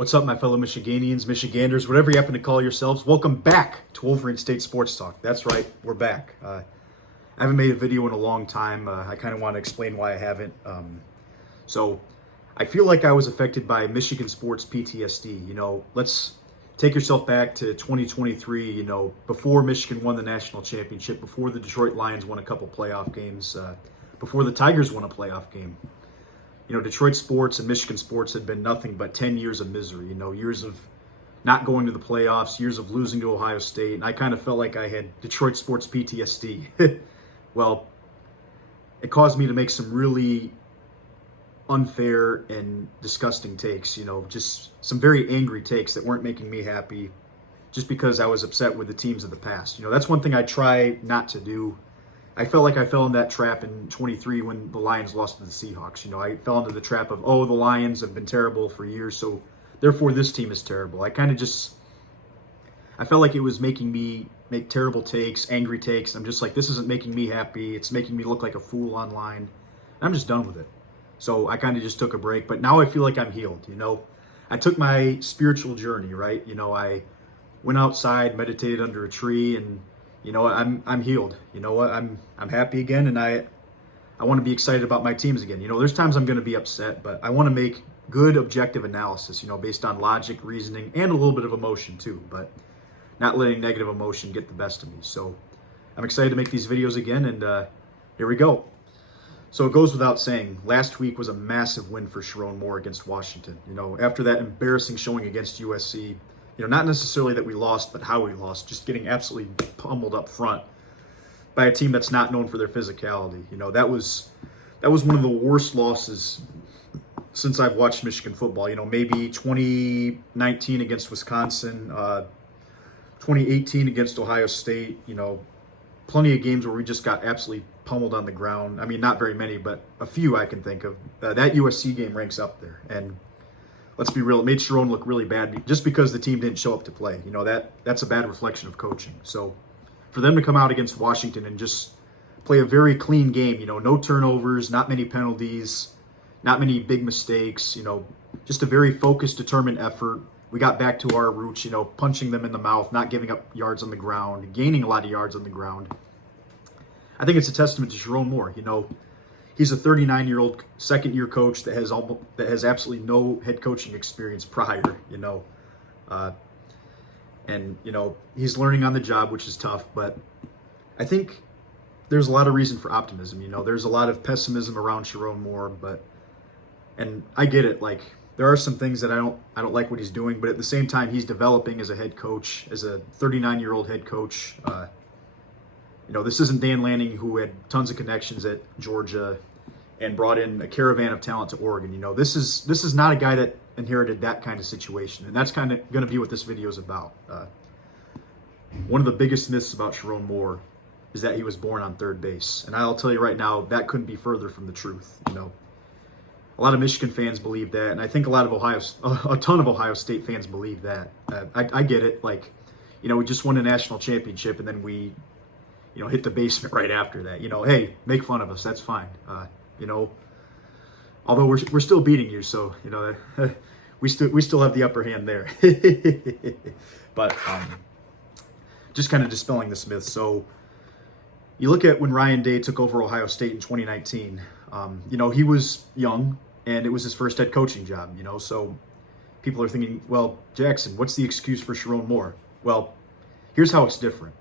What's up, my fellow Michiganians, Michiganders, whatever you happen to call yourselves? Welcome back to Wolverine State Sports Talk. That's right, we're back. I haven't made a video in a long time. I kind of want to explain why I haven't. So I feel like I was affected by Michigan sports PTSD. Let's take yourself back to 2023, before Michigan won the national championship, before the Detroit Lions won a couple playoff games, before the Tigers won a playoff game. Detroit sports and Michigan sports had been nothing but 10 years of misery, years of not going to the playoffs, years of losing to Ohio State. And I kind of felt like I had Detroit sports PTSD. Well, it caused me to make some really unfair and disgusting takes, just some very angry takes that weren't making me happy just because I was upset with the teams of the past. That's one thing I try not to do. I felt like I fell in that trap in 23 when the Lions lost to the Seahawks. I fell into the trap of, the Lions have been terrible for years, so therefore this team is terrible. I felt like it was making me make terrible takes, angry takes. I'm just like, this isn't making me happy. It's making me look like a fool online. I'm just done with it. So I kind of just took a break, but now I feel like I'm healed. I took my spiritual journey, right? I went outside, meditated under a tree, and I'm healed. I'm happy again, and I want to be excited about my teams again. There's times I'm going to be upset, but I want to make good objective analysis, based on logic, reasoning, and a little bit of emotion too, but not letting negative emotion get the best of me. So I'm excited to make these videos again, and here we go. So it goes without saying, last week was a massive win for Sherrone Moore against Washington. After that embarrassing showing against USC, not necessarily that we lost, but how we lost, just getting absolutely pummeled up front by a team that's not known for their physicality. That was one of the worst losses since I've watched Michigan football. Maybe 2019 against Wisconsin, 2018 against Ohio State, plenty of games where we just got absolutely pummeled on the ground. I mean, not very many, but a few I can think of. That USC game ranks up there. And let's be real, it made Sherrone look really bad just because the team didn't show up to play. That's a bad reflection of coaching. So for them to come out against Washington and just play a very clean game, no turnovers, not many penalties, not many big mistakes, just a very focused, determined effort. We got back to our roots, punching them in the mouth, not giving up yards on the ground, gaining a lot of yards on the ground. I think it's a testament to Sherrone Moore. He's a 39-year-old second-year coach that has absolutely no head coaching experience prior, and he's learning on the job, which is tough. But I think there's a lot of reason for optimism. There's a lot of pessimism around Sherrone Moore, and I get it. Like, there are some things that I don't like what he's doing, but at the same time, he's developing as a head coach, as a 39-year-old head coach. This isn't Dan Lanning, who had tons of connections at Georgia and brought in a caravan of talent to Oregon. This is not a guy that inherited that kind of situation, and that's kind of going to be what this video is about. One of the biggest myths about Sherrone Moore is that he was born on third base, and I'll tell you right now, that couldn't be further from the truth. A lot of Michigan fans believe that, and I think a ton of Ohio State fans believe that. I get it. Like, we just won a national championship, and then we hit the basement right after that. Hey, make fun of us. That's fine. Although we're still beating you, so we still have the upper hand there. But just kind of dispelling this myth. So you look at when Ryan Day took over Ohio State in 2019. He was young, and it was his first head coaching job. So people are thinking, well, Jackson, what's the excuse for Sherrone Moore? Well, here's how it's different.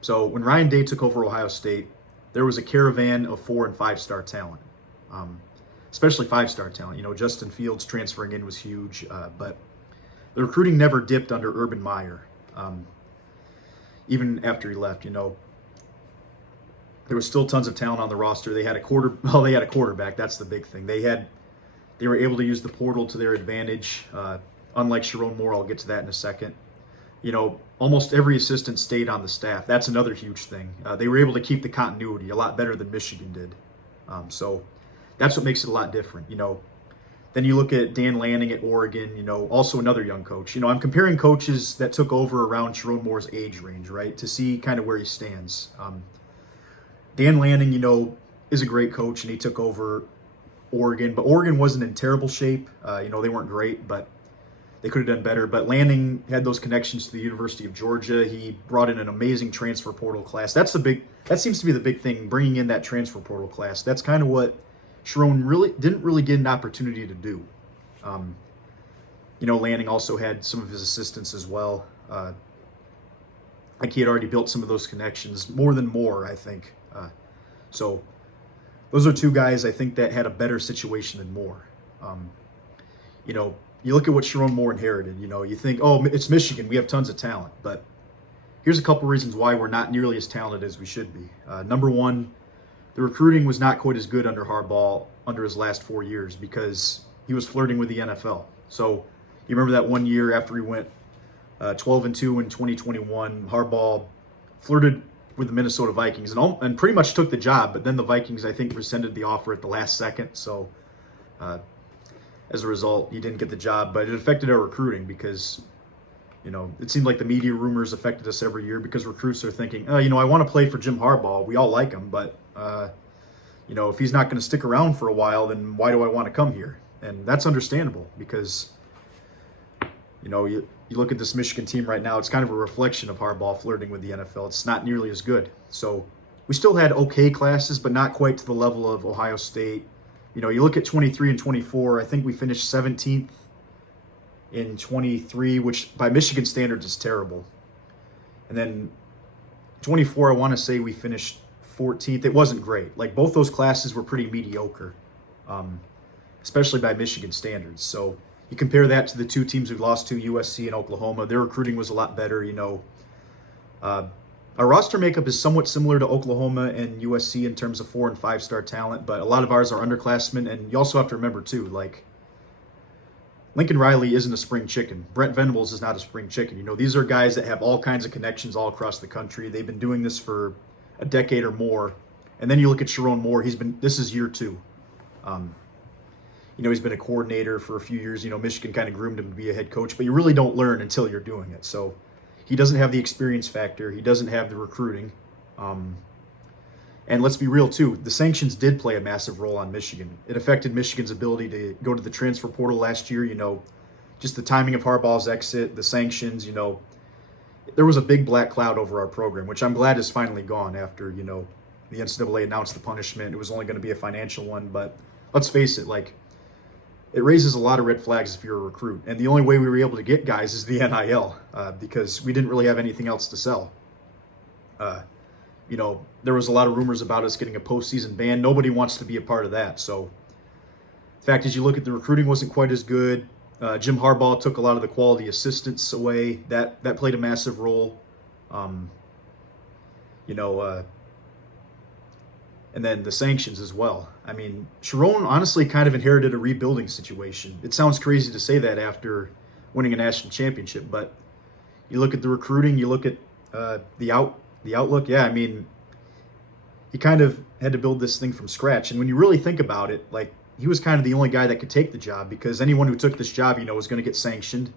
So when Ryan Day took over Ohio State, there was a caravan of 4- and 5-star talent, especially 5-star talent. Justin Fields transferring in was huge, but the recruiting never dipped under Urban Meyer, even after he left. There was still tons of talent on the roster. They had a quarterback. That's the big thing. They were able to use the portal to their advantage. Unlike Sherrone Moore, I'll get to that in a second. Almost every assistant stayed on the staff. That's another huge thing. They were able to keep the continuity a lot better than Michigan did. So that's what makes it a lot different. Then you look at Dan Lanning at Oregon, also another young coach. I'm comparing coaches that took over around Sherrone Moore's age range, right, to see kind of where he stands. Dan Lanning, is a great coach, and he took over Oregon, but Oregon wasn't in terrible shape. They weren't great, but they could have done better. But Lanning had those connections to the University of Georgia. He brought in an amazing transfer portal class. That seems to be the big thing, bringing in that transfer portal class. That's kind of what Sherrone didn't really get an opportunity to do. Lanning also had some of his assistants as well. Like he had already built some of those connections, more than Moore, I think. So those are two guys I think that had a better situation than Moore. You look at what Sherrone Moore inherited. You think, oh, it's Michigan, we have tons of talent. But here's a couple reasons why we're not nearly as talented as we should be. Number one, the recruiting was not quite as good under Harbaugh under his last 4 years because he was flirting with the NFL. So you remember that one year after he went 12-2 in 2021, Harbaugh flirted with the Minnesota Vikings and pretty much took the job. But then the Vikings, I think, rescinded the offer at the last second. So as a result, he didn't get the job. But it affected our recruiting because, it seemed like the media rumors affected us every year because recruits are thinking, I want to play for Jim Harbaugh. We all like him, but, if he's not going to stick around for a while, then why do I want to come here? And that's understandable because, you look at this Michigan team right now, it's kind of a reflection of Harbaugh flirting with the NFL. It's not nearly as good. So we still had okay classes, but not quite to the level of Ohio State. You look at 23 and 24, I think we finished 17th in 23, which by Michigan standards is terrible. And then 24, I want to say we finished 14th. It wasn't great. Like both those classes were pretty mediocre, especially by Michigan standards. So you compare that to the two teams we've lost to, USC and Oklahoma. Their recruiting was a lot better. Our roster makeup is somewhat similar to Oklahoma and USC in terms of 4- and 5-star talent, but a lot of ours are underclassmen. And you also have to remember too, like Lincoln Riley isn't a spring chicken. Brent Venables is not a spring chicken. These are guys that have all kinds of connections all across the country. They've been doing this for a decade or more. And then you look at Sherrone Moore. This is year 2. He's been a coordinator for a few years. Michigan kind of groomed him to be a head coach, but you really don't learn until you're doing it. So he doesn't have the experience factor. He doesn't have the recruiting. And let's be real, too. The sanctions did play a massive role on Michigan. It affected Michigan's ability to go to the transfer portal last year. Just the timing of Harbaugh's exit, the sanctions, there was a big black cloud over our program, which I'm glad is finally gone after, the NCAA announced the punishment. It was only going to be a financial one. But let's face it, it raises a lot of red flags if you're a recruit. And the only way we were able to get guys is the NIL because we didn't really have anything else to sell. There was a lot of rumors about us getting a postseason ban. Nobody wants to be a part of that. So the fact is, you look at the recruiting wasn't quite as good. Jim Harbaugh took a lot of the quality assistants away. That played a massive role. And then the sanctions as well. I mean, Sherrone honestly kind of inherited a rebuilding situation. It sounds crazy to say that after winning a national championship, but you look at the recruiting, you look at the outlook. Yeah, I mean, he kind of had to build this thing from scratch. And when you really think about it, he was kind of the only guy that could take the job because anyone who took this job, was going to get sanctioned,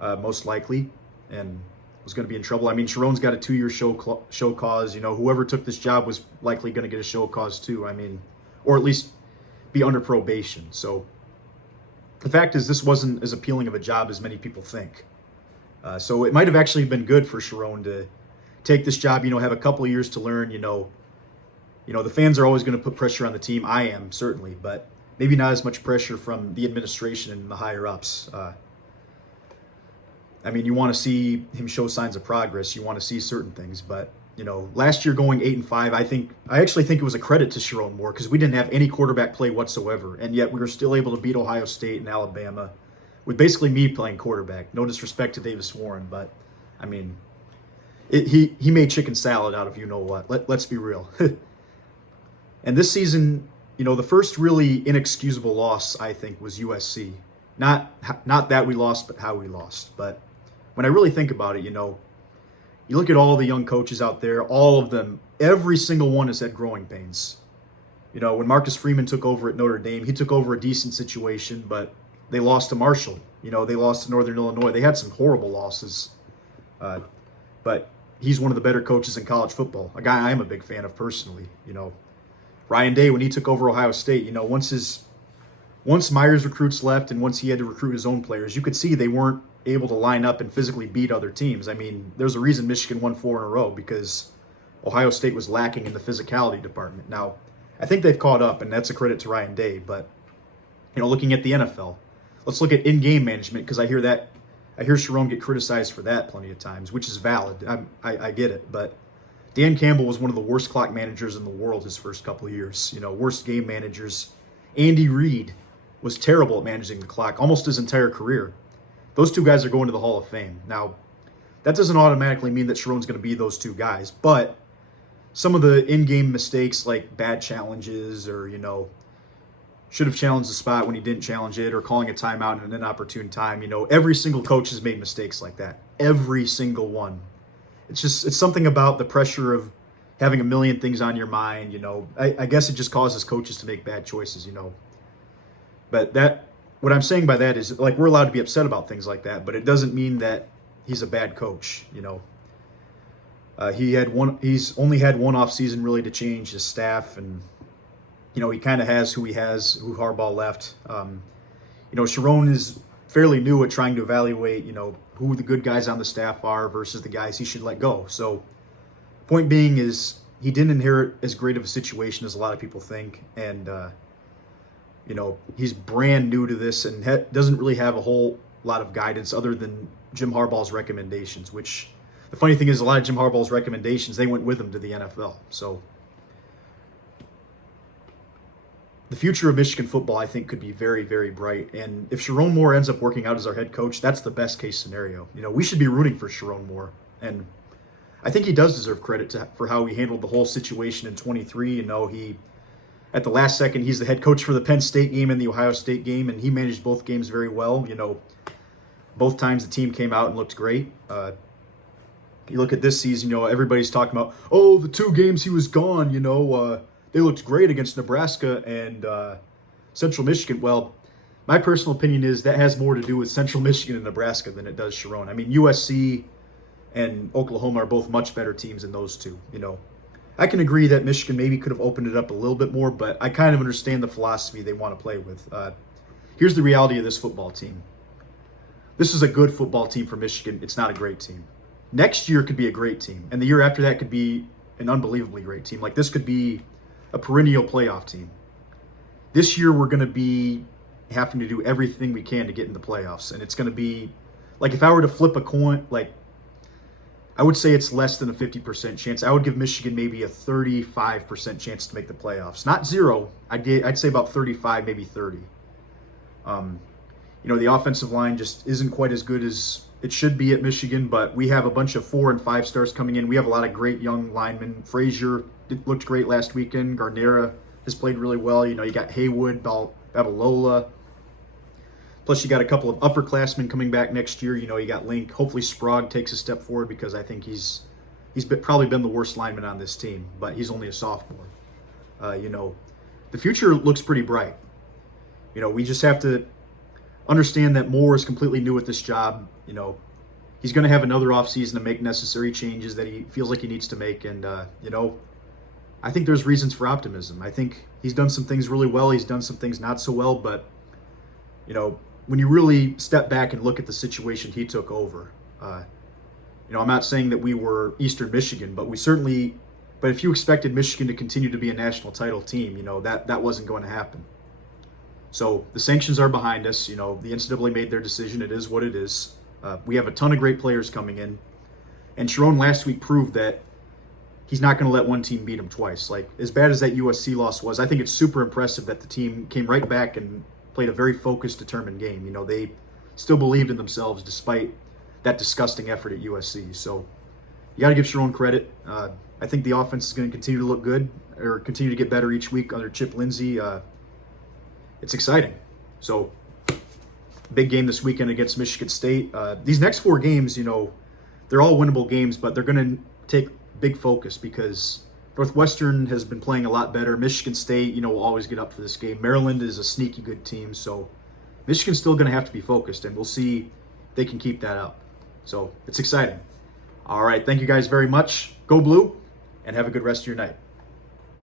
most likely, and was going to be in trouble. I mean, Sherrone's got a 2-year show cause. Whoever took this job was likely going to get a show cause too. I mean, or at least be under probation. So the fact is, this wasn't as appealing of a job as many people think. So it might have actually been good for Sherrone to take this job. Have a couple of years to learn. The fans are always going to put pressure on the team. I am certainly, but maybe not as much pressure from the administration and the higher ups. I mean, you want to see him show signs of progress. You want to see certain things. But, last year going 8-5, I actually think it was a credit to Sherrone Moore because we didn't have any quarterback play whatsoever. And yet we were still able to beat Ohio State and Alabama with basically me playing quarterback. No disrespect to Davis Warren, but, I mean, he made chicken salad out of you-know-what. Let's be real. And this season, the first really inexcusable loss, I think, was USC. Not that we lost, but how we lost. But when I really think about it, you look at all the young coaches out there, all of them, every single one has had growing pains. When Marcus Freeman took over at Notre Dame, he took over a decent situation, but they lost to Marshall. They lost to Northern Illinois. They had some horrible losses. But he's one of the better coaches in college football, a guy I'm a big fan of personally. Ryan Day, when he took over Ohio State, once once Myers' recruits left and once he had to recruit his own players, you could see they weren't able to line up and physically beat other teams. I mean, there's a reason Michigan won 4 in a row, because Ohio State was lacking in the physicality department. Now, I think they've caught up, and that's a credit to Ryan Day. But, looking at the NFL, let's look at in-game management, because I hear Sherrone get criticized for that plenty of times, which is valid. I get it. But Dan Campbell was one of the worst clock managers in the world his first couple of years. Worst game managers. Andy Reid was terrible at managing the clock almost his entire career. Those two guys are going to the Hall of Fame. Now, that doesn't automatically mean that Sherrone's going to be those two guys, but some of the in-game mistakes, like bad challenges, or, should have challenged the spot when he didn't challenge it, or calling a timeout in an inopportune time, every single coach has made mistakes like that. Every single one. It's something about the pressure of having a million things on your mind, I guess it just causes coaches to make bad choices, But what I'm saying by that is, like, we're allowed to be upset about things like that, but it doesn't mean that he's a bad coach, He's only had one off season really to change his staff, and he kind of has who he has, who Harbaugh left. Sherrone is fairly new at trying to evaluate, who the good guys on the staff are versus the guys he should let go. So, point being is, he didn't inherit as great of a situation as a lot of people think, and he's brand new to this and doesn't really have a whole lot of guidance other than Jim Harbaugh's recommendations, which the funny thing is, a lot of Jim Harbaugh's recommendations, they went with him to the NFL. So the future of Michigan football, I think, could be very, very bright. And if Sherrone Moore ends up working out as our head coach, that's the best case scenario. We should be rooting for Sherrone Moore. And I think he does deserve credit for how he handled the whole situation in 23. He, at the last second, he's the head coach for the Penn State game and the Ohio State game, and he managed both games very well. Both times the team came out and looked great. You look at this season, everybody's talking about, the 2 games he was gone, they looked great against Nebraska and Central Michigan. Well, my personal opinion is that has more to do with Central Michigan and Nebraska than it does Sherrone. I mean, USC and Oklahoma are both much better teams than those two, I can agree that Michigan maybe could have opened it up a little bit more, but I kind of understand the philosophy they want to play with. Here's the reality of this football team. This is a good football team for Michigan. It's not a great team. Next year could be a great team, and the year after that could be an unbelievably great team. Like, this could be a perennial playoff team. This year we're going to be having to do everything we can to get in the playoffs, and it's going to be, like, if I were to flip a coin, I would say it's less than a 50% chance. I would give Michigan maybe a 35% chance to make the playoffs. Not 0. I'd say about 35, maybe 30. The offensive line just isn't quite as good as it should be at Michigan, but we have a bunch of 4 and 5 stars coming in. We have a lot of great young linemen. Frazier looked great last weekend. Garnera has played really well. You got Haywood, Babalola. Plus, you got a couple of upperclassmen coming back next year. You got Link. Hopefully, Sprague takes a step forward, because I think he's probably been the worst lineman on this team, but he's only a sophomore. The future looks pretty bright. We just have to understand that Moore is completely new at this job. He's going to have another offseason to make necessary changes that he feels like he needs to make. And, I think there's reasons for optimism. I think he's done some things really well. He's done some things not so well. But, when you really step back and look at the situation he took over, I'm not saying that we were Eastern Michigan, but but if you expected Michigan to continue to be a national title team, that wasn't going to happen. So the sanctions are behind us. The NCAA made their decision. It is what it is. We have a ton of great players coming in. And Sherrone last week proved that he's not going to let one team beat him twice. Like, as bad as that USC loss was, I think it's super impressive that the team came right back and played a very focused, determined game. They still believed in themselves despite that disgusting effort at USC. So you got to give Sherrone credit. I think the offense is going to continue to look good, or continue to get better each week under Chip Lindsey. It's exciting. So, big game this weekend against Michigan State. These next 4 games, they're all winnable games, but they're going to take big focus, because Northwestern has been playing a lot better. Michigan State, will always get up for this game. Maryland is a sneaky good team, so Michigan's still going to have to be focused, and we'll see if they can keep that up. So, it's exciting. All right, thank you guys very much. Go Blue, and have a good rest of your night.